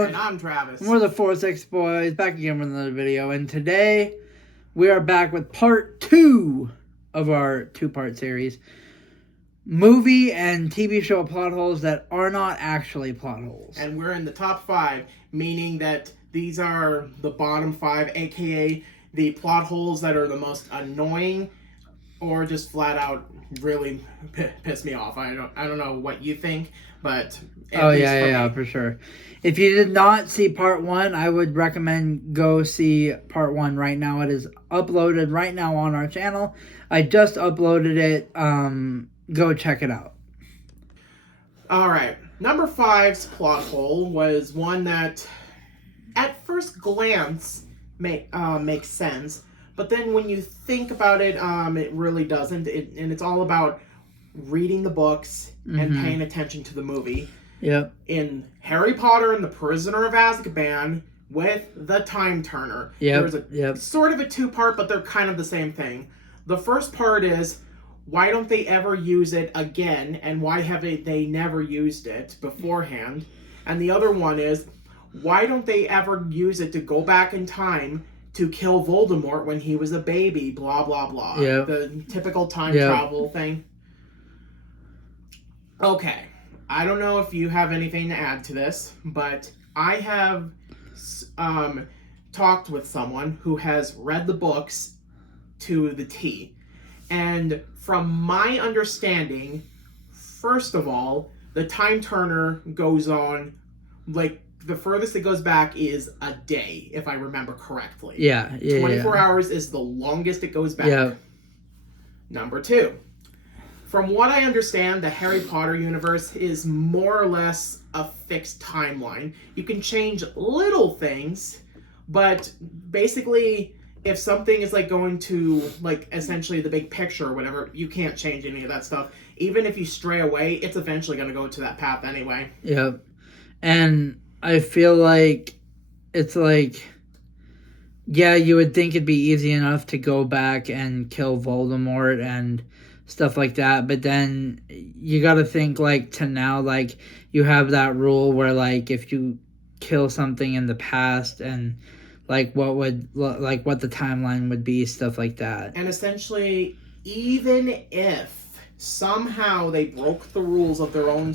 Kyle. And I'm Travis. And we're the 4-6 Boys, back again with another video. And today, we are back with part 2 of our 2-part series. Movie and TV show plot holes that are not actually plot holes. And we're in the top 5, meaning that these are the bottom 5, aka the plot holes that are the most annoying or just flat out really piss me off. I don't know what you think, but for sure. If you did not see part 1, I would recommend go see part 1 right now. It is uploaded right now on our channel. I just uploaded it. Go check it out. All right, number 5's plot hole was one that at first glance makes sense, but then when you think about it, it really doesn't. And it's all about reading the books and paying attention to the movie. Yep. In Harry Potter and the Prisoner of Azkaban with the Time Turner. Yep. There's sort of a 2-part, but they're kind of the same thing. The first part is, why don't they ever use it again, and why have they never used it beforehand? And the other one is, why don't they ever use it to go back in time to kill Voldemort when he was a baby, blah, blah, blah. Yep. The typical time travel thing. Okay, I don't know if you have anything to add to this, but I have talked with someone who has read the books to the T. And from my understanding, first of all, the Time Turner goes on, like, the furthest it goes back is a day, if I remember correctly. Yeah. 24 hours is the longest it goes back. Yeah. Number 2. From what I understand, the Harry Potter universe is more or less a fixed timeline. You can change little things, but basically, if something is like going to like essentially the big picture or whatever, you can't change any of that stuff. Even if you stray away, it's eventually going to go to that path anyway. Yep. And I feel like it's like, yeah, you would think it'd be easy enough to go back and kill Voldemort and stuff like that, but then you got to think like to now, like you have that rule where like if you kill something in the past and like what the timeline would be, stuff like that. And essentially, even if somehow they broke the rules of their own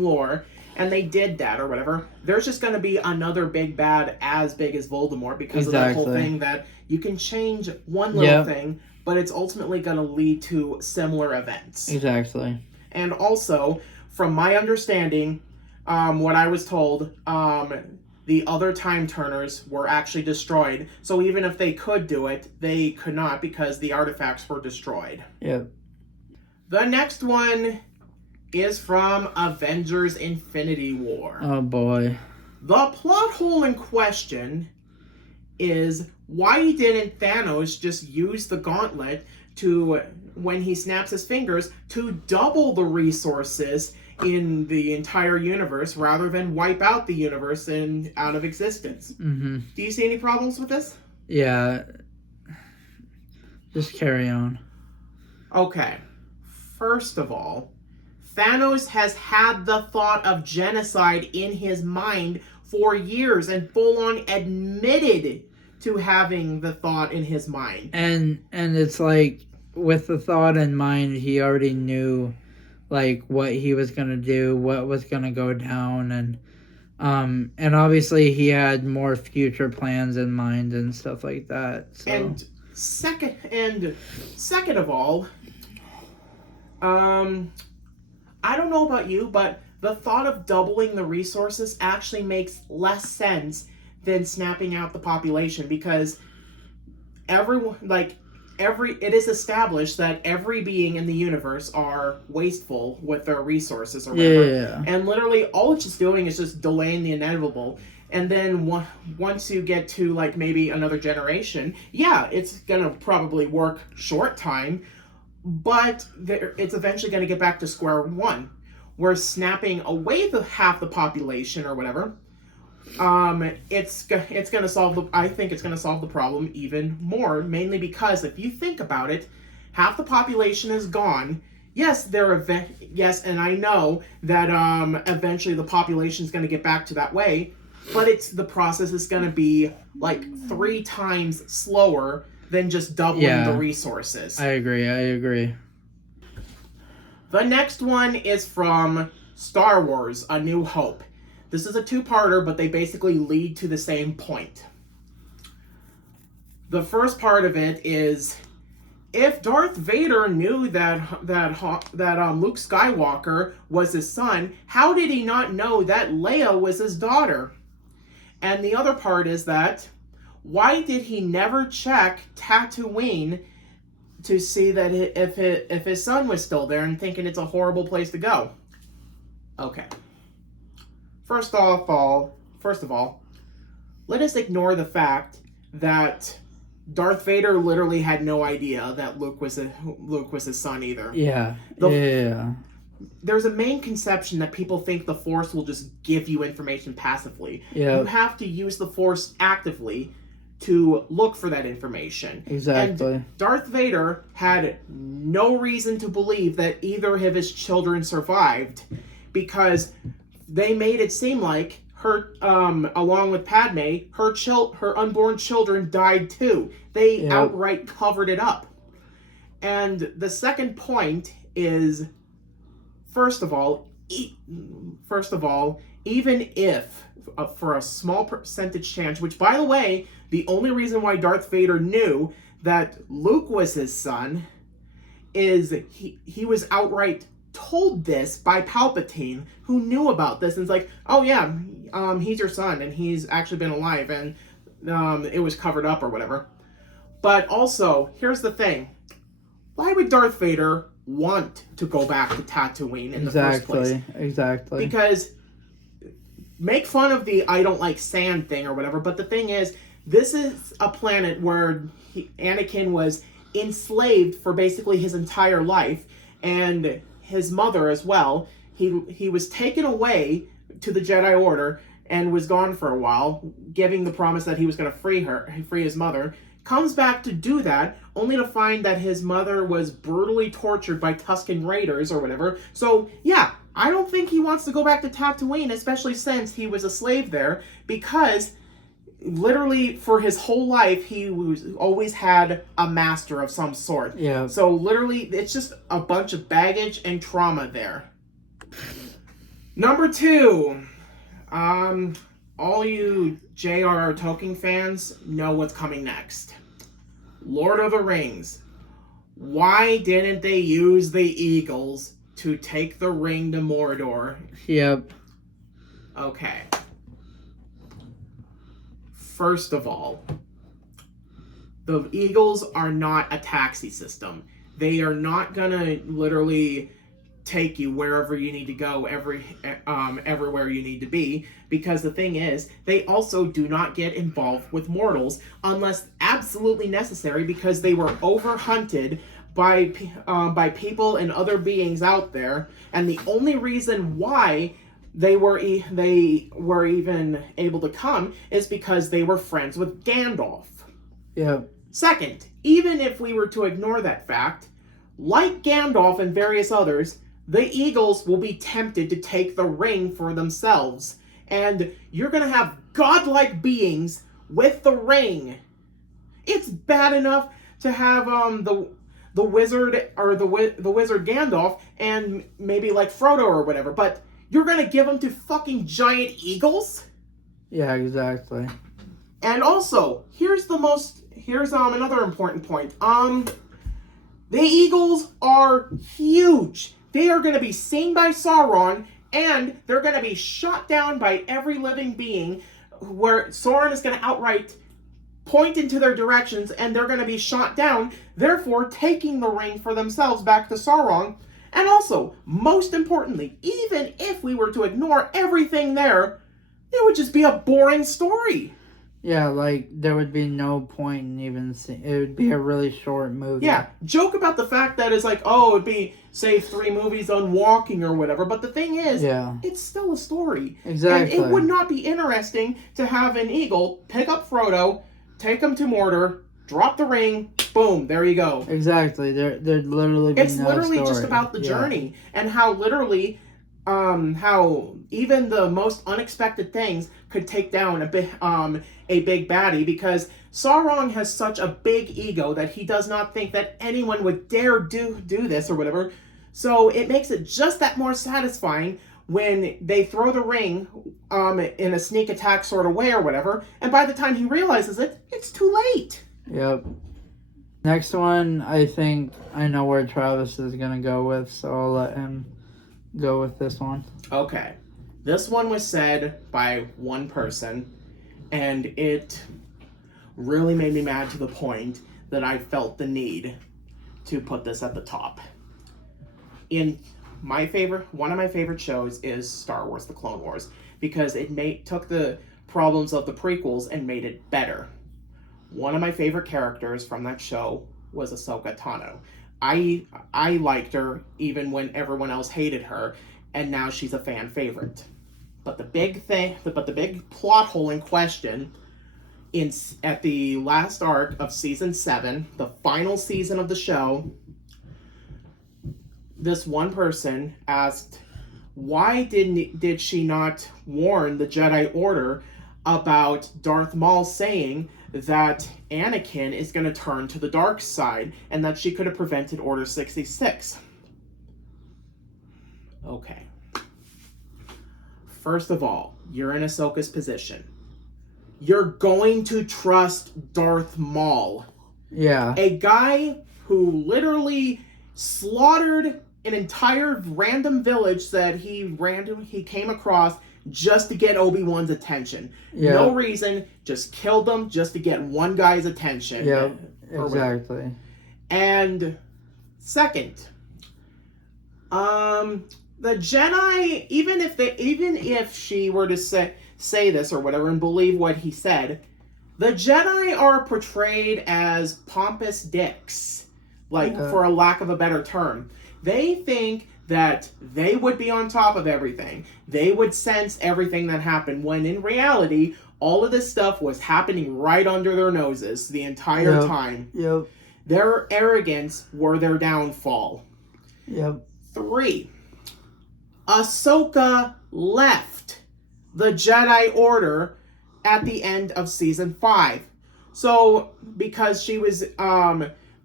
lore and they did that or whatever, there's just going to be another big bad as big as Voldemort because of that whole thing that you can change one little thing, but it's ultimately going to lead to similar events. Exactly. And also, from my understanding, what I was told, the other Time Turners were actually destroyed. So even if they could do it, they could not because the artifacts were destroyed. Yep. The next one is from Avengers Infinity War. Oh boy. The plot hole in question is, why didn't Thanos just use the gauntlet to, when he snaps his fingers, to double the resources in the entire universe rather than wipe out the universe and out of existence? Mm-hmm. Do you see any problems with this? Yeah. Just carry on. Okay. First of all, Thanos has had the thought of genocide in his mind for years and full-on admitted to having the thought in his mind. And it's like, with the thought in mind, he already knew like what he was gonna do, what was gonna go down, and obviously he had more future plans in mind and stuff like that. So. And second of all, I don't know about you, but the thought of doubling the resources actually makes less sense than snapping out the population, because it is established that every being in the universe are wasteful with their resources or whatever. Yeah. And literally all it's just doing is just delaying the inevitable. And then once you get to like maybe another generation, yeah, it's gonna probably work short time, but it's eventually gonna get back to square one. Where snapping away half the population or whatever, it's gonna solve I think it's gonna solve the problem even more, mainly because if you think about it, half the population is gone. Yes, and I know that eventually the population is gonna get back to that way, but the process is going to be like 3 times slower than just doubling the resources. I agree. The next one is from Star Wars: A New Hope. This is a 2-parter, but they basically lead to the same point. The first part of it is, if Darth Vader knew that Luke Skywalker was his son, how did he not know that Leia was his daughter? And the other part is that, why did he never check Tatooine to see that if his son was still there, and thinking it's a horrible place to go? Okay. First of all, let us ignore the fact that Darth Vader literally had no idea that Luke was his son either. Yeah. There's a main conception that people think the Force will just give you information passively. Yeah. You have to use the Force actively to look for that information. Exactly. And Darth Vader had no reason to believe that either of his children survived, because they made it seem like her, along with Padme, her unborn children died too. They outright covered it up. And the second point is, first of all, even if for a small percentage chance, which, by the way, the only reason why Darth Vader knew that Luke was his son is he was outright told this by Palpatine, who knew about this, and it's like, oh yeah, he's your son, and he's actually been alive, and it was covered up or whatever. But also, here's the thing. Why would Darth Vader want to go back to Tatooine in the first place? Exactly. Because, make fun of the I don't like sand thing or whatever, but the thing is, this is a planet where Anakin was enslaved for basically his entire life, and his mother as well. He was taken away to the Jedi Order and was gone for a while, giving the promise that he was going to free his mother. Comes back to do that, only to find that his mother was brutally tortured by Tusken Raiders or whatever. So, yeah, I don't think he wants to go back to Tatooine, especially since he was a slave there, because literally for his whole life he always had a master of some sort. Yeah. So literally it's just a bunch of baggage and trauma there. Number 2, all you J.R.R. Tolkien fans know what's coming next. Lord of the Rings. Why didn't they use the Eagles to take the ring to Mordor? Yep. Okay. First of all, the Eagles are not a taxi system. They are not gonna literally take you wherever you need to go, everywhere you need to be, because the thing is, they also do not get involved with mortals unless absolutely necessary, because they were overhunted by people and other beings out there, and the only reason why they were even able to come is because they were friends with Gandalf. Yeah. Second, even if we were to ignore that fact, like Gandalf and various others, the Eagles will be tempted to take the ring for themselves. And you're going to have godlike beings with the ring. It's bad enough to have the wizard or the wizard Gandalf and maybe like Frodo or whatever, but you're going to give them to fucking giant eagles? Yeah, exactly. And also, here's another important point. The eagles are huge. They are going to be seen by Sauron, and they're going to be shot down by every living being, where Sauron is going to outright point into their directions, and they're going to be shot down, therefore taking the ring for themselves back to Sauron. And also, most importantly, even if we were to ignore everything there, it would just be a boring story. Yeah, like, there would be no point in even seeing. It would be a really short movie. Yeah, joke about the fact that it's like, oh, it'd be, say, 3 movies on walking or whatever, but the thing is, it's still a story. Exactly. And it would not be interesting to have an eagle pick up Frodo, take him to Mordor, drop the ring, boom, there you go. Exactly. There'd literally be It's no literally story. just about the journey, and how literally, how even the most unexpected things could take down a big baddie, because Sauron has such a big ego that he does not think that anyone would dare do this or whatever. So it makes it just that more satisfying when they throw the ring in a sneak attack sort of way or whatever, and by the time he realizes it, it's too late. Yep. Next one, I think I know where Travis is going to go with, so I'll let him go with this one. Okay. This one was said by one person, and it really made me mad to the point that I felt the need to put this at the top. One of my favorite shows is Star Wars: The Clone Wars, because it took the problems of the prequels and made it better. One of my favorite characters from that show was Ahsoka Tano. I liked her even when everyone else hated her, and now she's a fan favorite. But the big plot hole in question at the last arc of season 7, the final season of the show, this one person asked, why did she not warn the Jedi Order about Darth Maul saying that Anakin is going to turn to the dark side and that she could have prevented Order 66? Okay. First of all, you're in Ahsoka's position. You're going to trust Darth Maul. Yeah. A guy who literally slaughtered an entire random village that he came across just to get Obi-Wan's attention. Yeah. No reason, just killed them just to get one guy's attention. Yeah, exactly. And second, the Jedi, even if she were to say this or whatever and believe what he said, the Jedi are portrayed as pompous dicks, for a lack of a better term. They think that they would be on top of everything. They would sense everything that happened, when in reality, all of this stuff was happening right under their noses the entire time. Yep. Their arrogance were their downfall. Yep. 3. Ahsoka left the Jedi Order at the end of season 5. So, because she was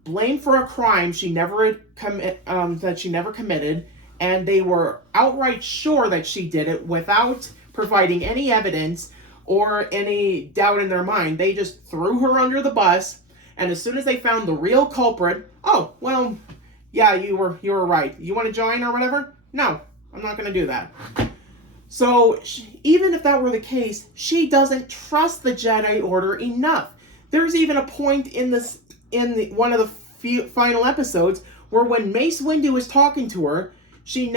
blamed for a crime she never committed, and they were outright sure that she did it without providing any evidence or any doubt in their mind. They just threw her under the bus, and as soon as they found the real culprit, oh, well, yeah, you were right. You want to join or whatever? No, I'm not going to do that. So, even if that were the case, she doesn't trust the Jedi Order enough. There's even a point in one of the final episodes where when Mace Windu is talking to her, he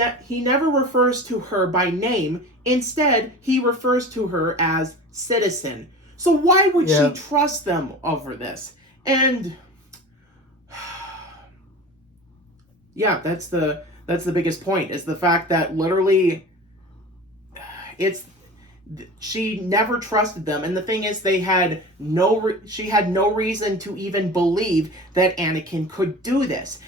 never refers to her by name. Instead, he refers to her as citizen. So why would she trust them over this? And yeah, that's the biggest point, is the fact that literally she never trusted them. And the thing is, she had no reason to even believe that Anakin could do this.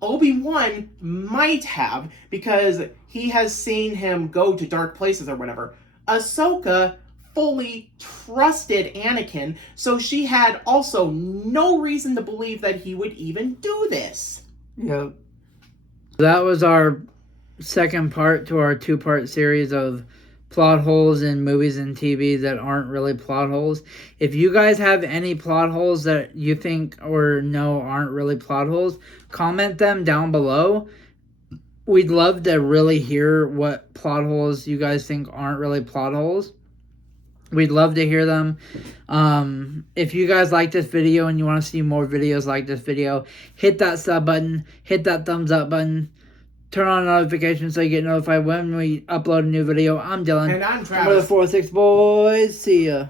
Obi-Wan might have, because he has seen him go to dark places or whatever. Ahsoka fully trusted Anakin, so she had also no reason to believe that he would even do this. Yep. That was our second part to our 2-part series of plot holes in movies and TV that aren't really plot holes. If you guys have any plot holes that you think or know aren't really plot holes, comment them down below. We'd love to really hear what plot holes you guys think aren't really plot holes. We'd love to hear them. If you guys like this video and you want to see more videos like this video, hit that sub button, hit that thumbs up button, turn on notifications so you get notified when we upload a new video. I'm Dylan. And I'm Travis. We're the 4-6 boys. See ya.